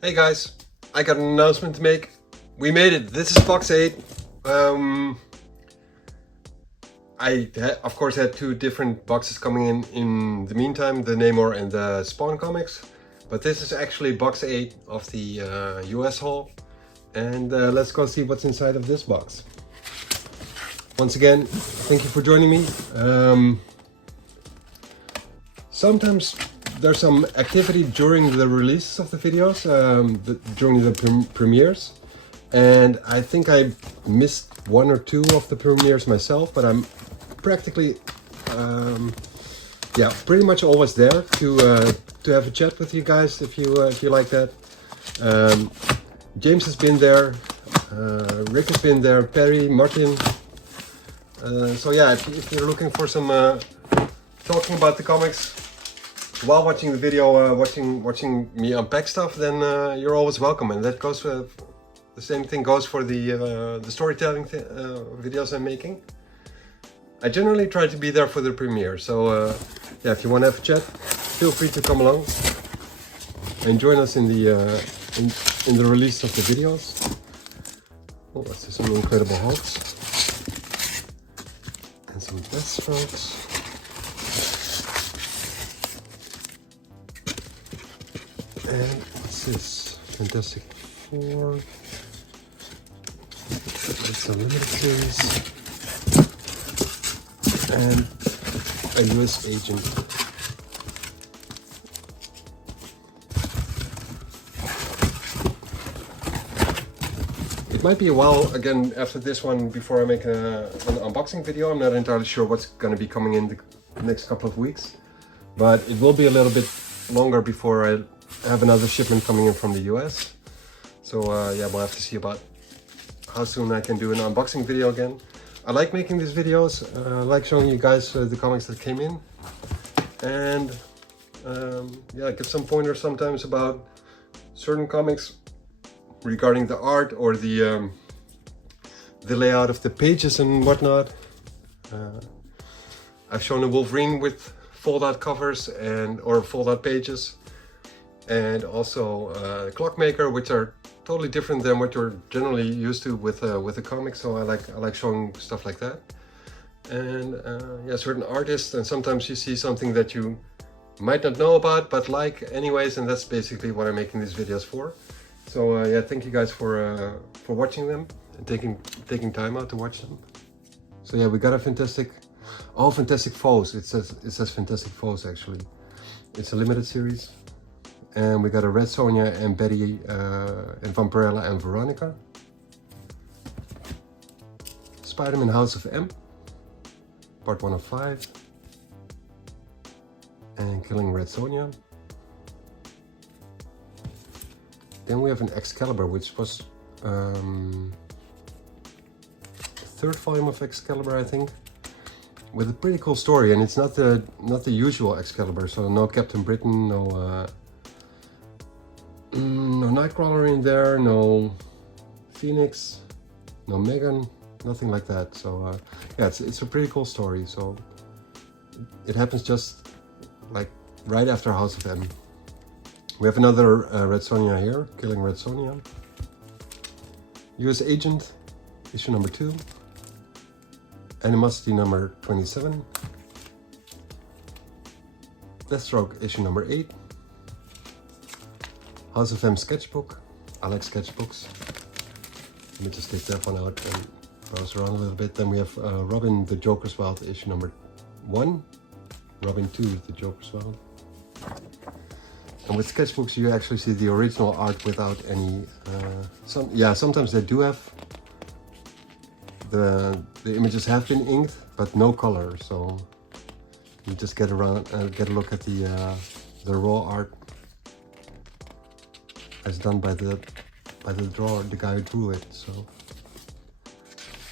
Hey guys, I got an announcement to make. We made it. This is box 8. Of course had two different boxes coming in the meantime, the Namor and the Spawn comics. But this is actually box 8 of the US haul. And let's go see what's inside of this box. Once again, thank you for joining me. Sometimes there's some activity during the release of the videos, during the premieres, and I think I missed one or two of the premieres myself, but I'm practically, pretty much always there to have a chat with you guys if you like that. James has been there, Rick has been there, Perry, Martin. So yeah, if you're looking for some talking about the comics while watching the video, watching me unpack stuff, then you're always welcome. And that goes for the same thing goes for the storytelling videos I'm making. I generally try to be there for the premiere, so yeah, if you want to have a chat, feel free to come along and join us in the in the release of the videos. Oh, let's see some Incredible Hulks and some Deathstrokes. And what's this? Fantastic Four. It's a limited series. And a US agent. It might be a while again after this one before I make an unboxing video. I'm not entirely sure what's going to be coming in the next couple of weeks. But it will be a little bit longer before I have another shipment coming in from the US. So yeah, we'll have to see about how soon I can do an unboxing video again. I like making these videos. I like showing you guys the comics that came in. And yeah, give some pointers sometimes about certain comics regarding the art or the layout of the pages and whatnot. I've shown a Wolverine with fold-out covers or fold-out pages, and also Clockmaker, which are totally different than what you're generally used to with the comics. So I like showing stuff like that. And yeah, certain artists, and sometimes you see something that you might not know about but like anyways, and that's basically what I'm making these videos for. So yeah, thank you guys for watching them and taking time out to watch them. So yeah, we got a Fantastic Foes. It says Fantastic Foes actually. It's a limited series. And we got a Red Sonja and Betty and Vampirella and Veronica. Spider-Man House of M, part 1 of 5. And Killing Red Sonja. Then we have an Excalibur, which was the third volume of Excalibur, I think, with a pretty cool story. And it's not the usual Excalibur, so no Captain Britain, no Nightcrawler in there, no Phoenix, no Megan, nothing like that. So yeah, it's a pretty cool story. So it happens just like right after House of M. We have another Red Sonja here, Killing Red Sonja. US Agent, issue number 2. Animosity number 27. Deathstroke, issue number 8. House of M sketchbook. I like sketchbooks. Let me just take that one out and browse around a little bit. Then we have Robin the Joker's Wild, issue number 1. Robin 2, the Joker's Wild. And with sketchbooks you actually see the original art without any, sometimes they do have, the images have been inked, but no color, so you just get a look at the raw art as done by the drawer, the guy who drew it. So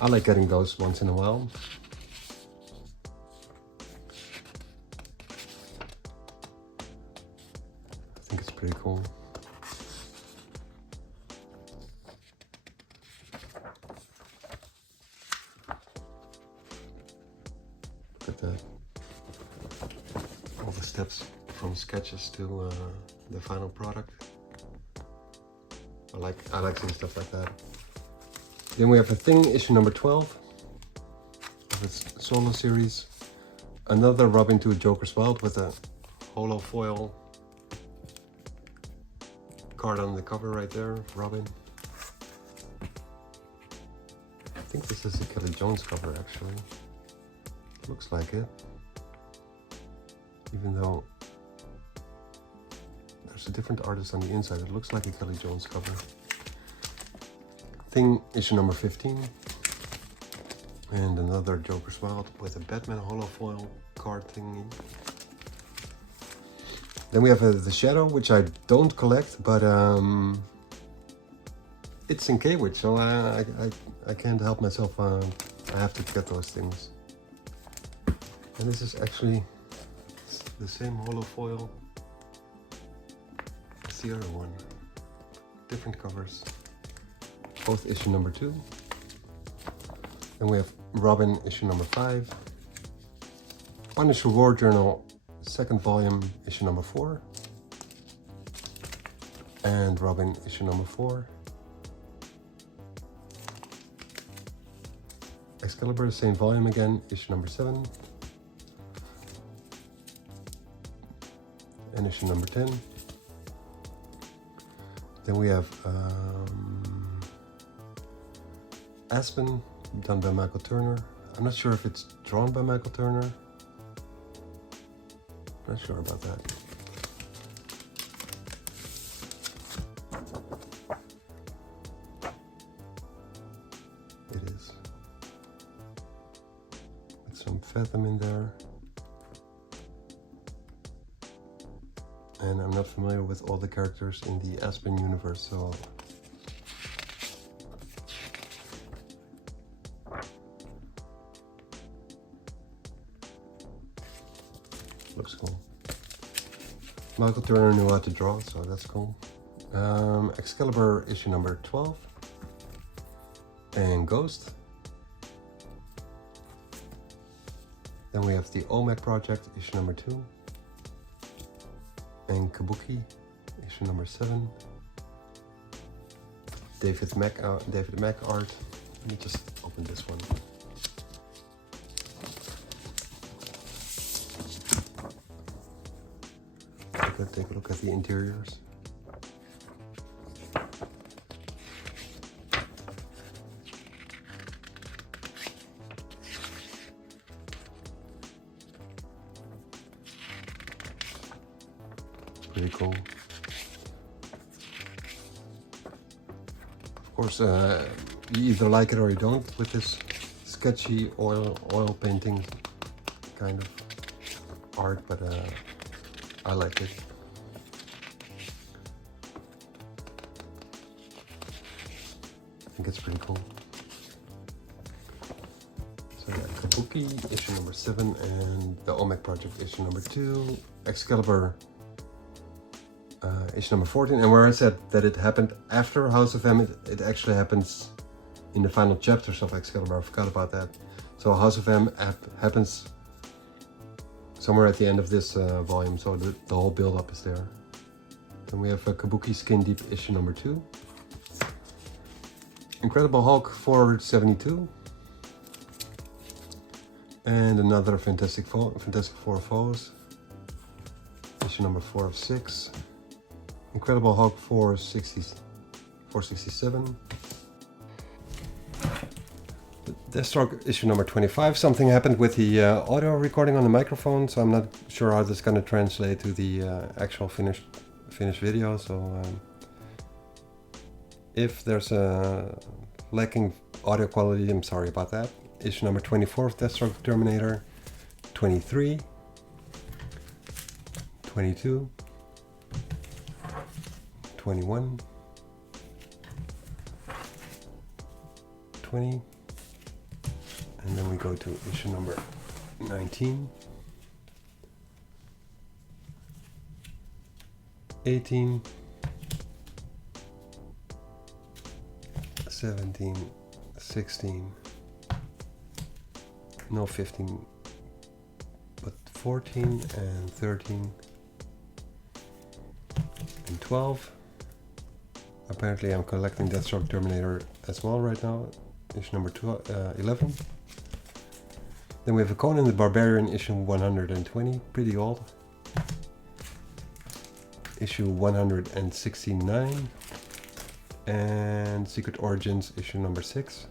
I like getting those once in a while. I think it's pretty cool. Look at that. All the steps from sketches to the final product. I like seeing stuff like that. Then we have a Thing issue number 12 of its solo series. Another Robin to Joker's Wild with a holo foil card on the cover right there, Robin. I think this is a Kelly Jones cover actually. Looks like it. Even though there's a different artist on the inside, it looks like a Kelly Jones cover. Thing issue number 15. And another Joker's Wild with a Batman holo foil card thingy. Then we have The Shadow, which I don't collect, but it's in K-Witch, so I can't help myself. I have to get those things. And this is actually the same holo foil as the other one. Different covers. Both issue number 2. Then we have Robin issue number 5. Punisher War Journal 2nd volume issue number 4. And Robin issue number 4. Excalibur, same volume again, issue number 7. And issue number 10. Then we have Aspen, done by Michael Turner. I'm not sure if it's drawn by Michael Turner. Not sure about that. It is. With some Fathom in there. And I'm not familiar with all the characters in the Aspen universe, so looks cool. Michael Turner knew how to draw, so that's cool. Excalibur issue number 12. And Ghost. Then we have the Olmec Project issue number 2. And Kabuki issue number 7. David Mack art. Let me just open this one. Take a look at the interiors. Pretty cool. Of course, you either like it or you don't with this sketchy oil painting kind of art, but I like it. I think it's pretty cool. So yeah, Kabuki issue number 7 and the Olmec Project issue number 2. Excalibur issue number 14. And where I said that it happened after House of M, it actually happens in the final chapters of Excalibur. I forgot about that. So House of M happens somewhere at the end of this volume, so the whole build-up is there. Then we have Kabuki Skin Deep issue number 2. Incredible Hulk 472. And another Fantastic Four Foes. Issue number 4 of 6. Incredible Hulk 467. Deathstroke issue number 25. Something happened with the audio recording on the microphone, so I'm not sure how this is going to translate to the actual finished video. So if there's a lacking audio quality, I'm sorry about that. Issue number 24 of Deathstroke Terminator. 23. 22. 21. 20. And then we go to issue number 19. 18. 17. 16. No, 15. But 14 and 13. And 12. Apparently I'm collecting Deathstroke Terminator as well right now, issue number 11. Then we have a Conan the Barbarian, issue 120, pretty old. Issue 169. And Secret Origins, issue number 6.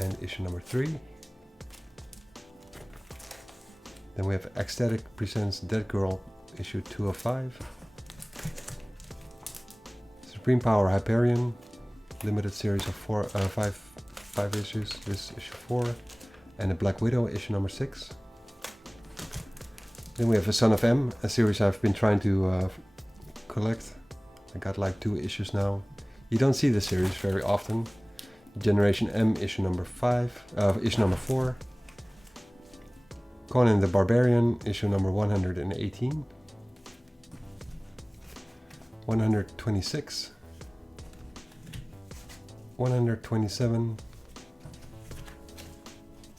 And issue number 3. Then we have Ecstatic Presents Dead Girl, issue 205. Supreme Power Hyperion, limited series of five issues, this is issue 4. And a Black Widow, issue number 6. Then we have A Son of M, a series I've been trying to collect. I got like 2 issues now. You don't see this series very often. Generation M, issue number 4. Conan the Barbarian, issue number 118. 126. 127.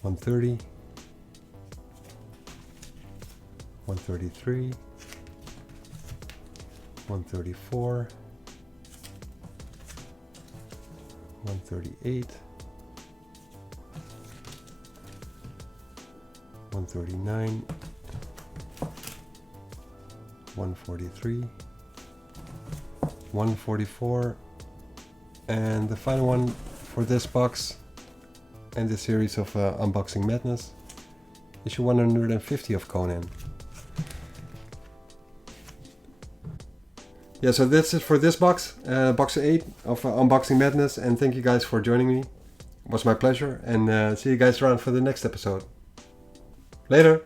130. 133. 134. 138. 139. 143. 144. And the final one for this box and this series of Unboxing Madness, issue 150 of Conan. Yeah, so that's it for this box, box 8 of Unboxing Madness, and thank you guys for joining me. It was my pleasure, and see you guys around for the next episode. Later!